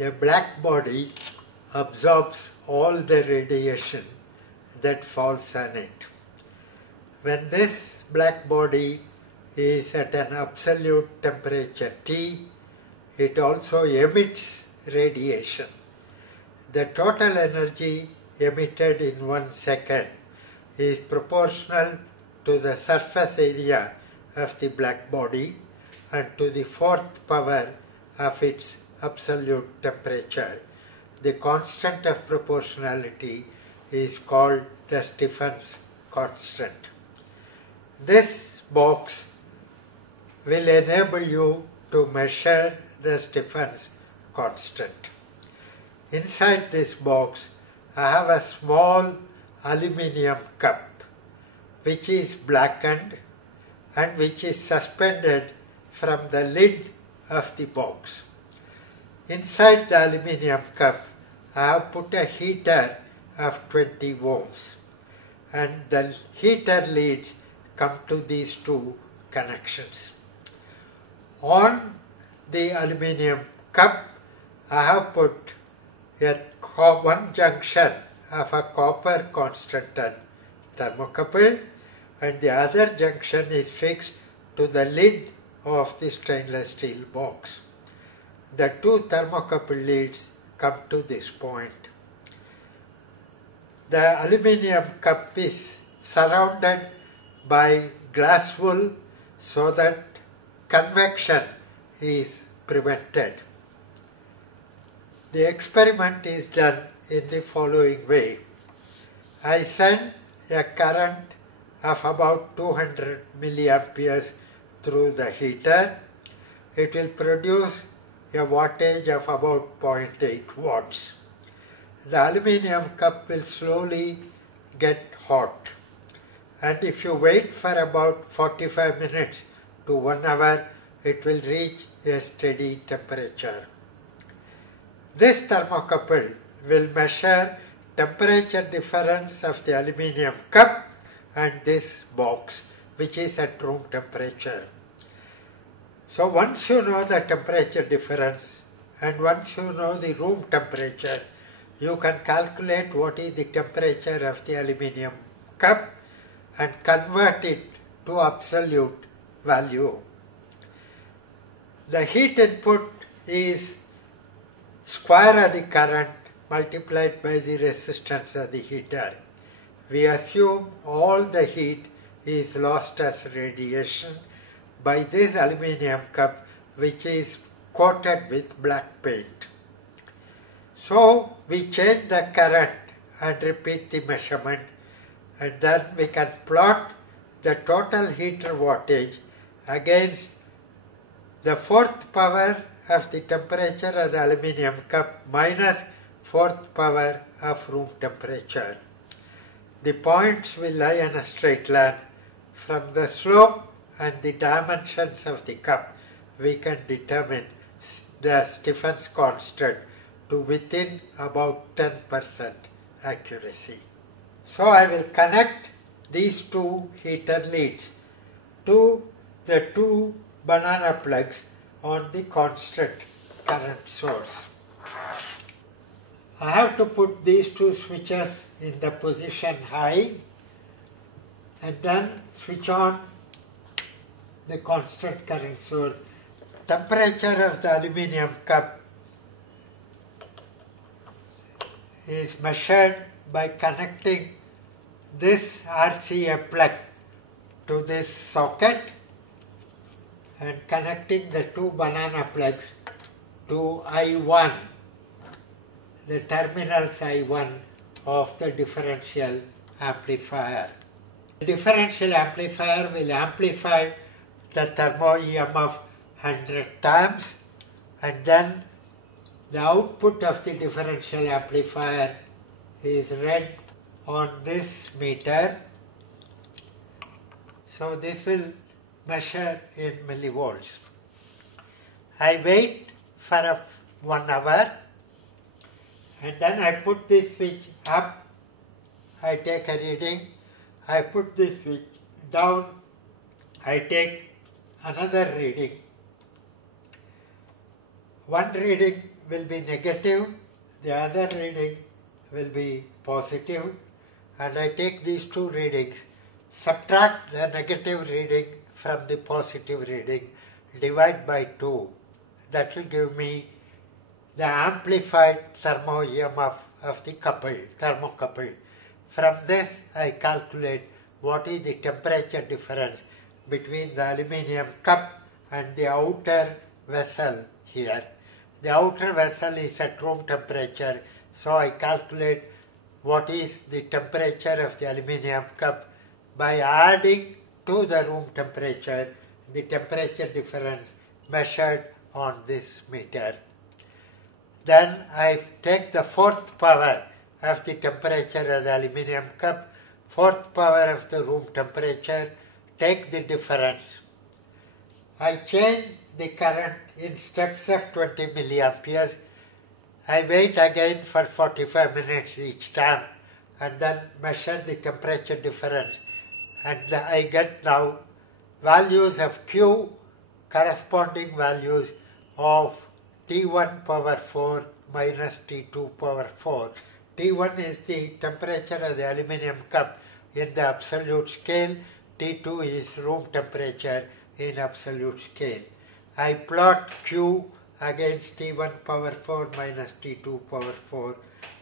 A black body absorbs all the radiation that falls on it. When this black body is at an absolute temperature T, it also emits radiation. The total energy emitted in 1 second is proportional to the surface area of the black body and to the fourth power of its absolute temperature. The constant of proportionality is called the Stefan's constant. This box will enable you to measure the Stefan's constant. Inside this box, I have a small aluminium cup which is blackened and which is suspended from the lid of the box. Inside the aluminium cup, I have put a heater of 20 ohms, and the heater leads come to these two connections. On the aluminium cup, I have put one junction of a copper constant thermocouple, and the other junction is fixed to the lid of the stainless steel box. The two thermocouple leads come to this point. The aluminium cup is surrounded by glass wool so that convection is prevented. The experiment is done in the following way. I send a current of about 200 milliamperes through the heater. It will produce a wattage of about 0.8 watts. The aluminium cup will slowly get hot, and if you wait for about 45 minutes to 1 hour, it will reach a steady temperature. This thermocouple will measure temperature difference of the aluminium cup and this box, which is at room temperature. So once you know the temperature difference and once you know the room temperature, you can calculate what is the temperature of the aluminium cup and convert it to absolute value. The heat input is square of the current multiplied by the resistance of the heater. We assume all the heat is lost as radiation by this aluminium cup, which is coated with black paint. So we change the current and repeat the measurement, and then we can plot the total heater wattage against the fourth power of the temperature of the aluminium cup minus fourth power of room temperature. The points will lie on a straight line. From the slope and the dimensions of the cup, we can determine the Stefan's constant to within about 10% accuracy. So I will connect these two heater leads to the two banana plugs on the constant current source. I have to put these two switches in the position high and then switch on the constant current source. Temperature of the aluminium cup is measured by connecting this RCA plug to this socket and connecting the two banana plugs to I1, the terminals I1 of the differential amplifier. The differential amplifier will amplify the thermo EMF 100 times, and then the output of the differential amplifier is read on this meter. So this will measure in millivolts. I wait for 1 hour and then I put this switch up, I take a reading, I put this switch down, I take another reading. One reading will be negative, the other reading will be positive, and I take these two readings, subtract the negative reading from the positive reading, divide by 2. That will give me the amplified thermo EMF of the thermocouple. From this I calculate what is the temperature difference between the aluminium cup and the outer vessel here. The outer vessel is at room temperature, so I calculate what is the temperature of the aluminium cup by adding to the room temperature the temperature difference measured on this meter. Then I take the fourth power of the temperature of the aluminium cup, fourth power of the room temperature, take the difference. I change the current in steps of 20 milliamperes. I wait again for 45 minutes each time and then measure the temperature difference, and I get now values of Q corresponding values of T1 power 4 minus T2 power 4. T1 is the temperature of the aluminium cup in the absolute scale, T2 is room temperature in absolute scale. I plot Q against T1 power 4 minus T2 power 4.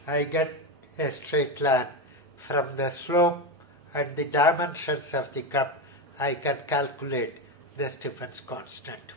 I get a straight line. From the slope and the dimensions of the cup, I can calculate the Stefan's constant.